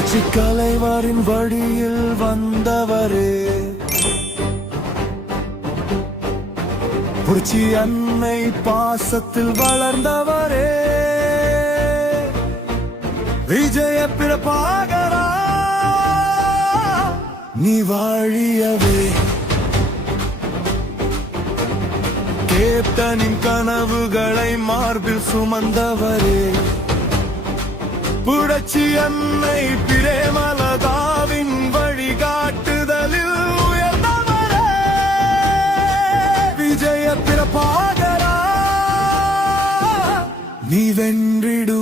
புரட்சி கலைவரின் வழியில் வந்தவரே, புரட்சி அன்னை பாசத்தில் வளர்ந்தவரே, விஜய பிரபாகரா நீ வாழியவே. கேப்டனின் கனவுகளை மார்பில் சுமந்தவரே, புரட்சி அன்னை பிரேமலதாவின் வழிகாட்டுதலில் உயர்ந்தவரே, விஜய பிரபாகரா நீ வென்றிடு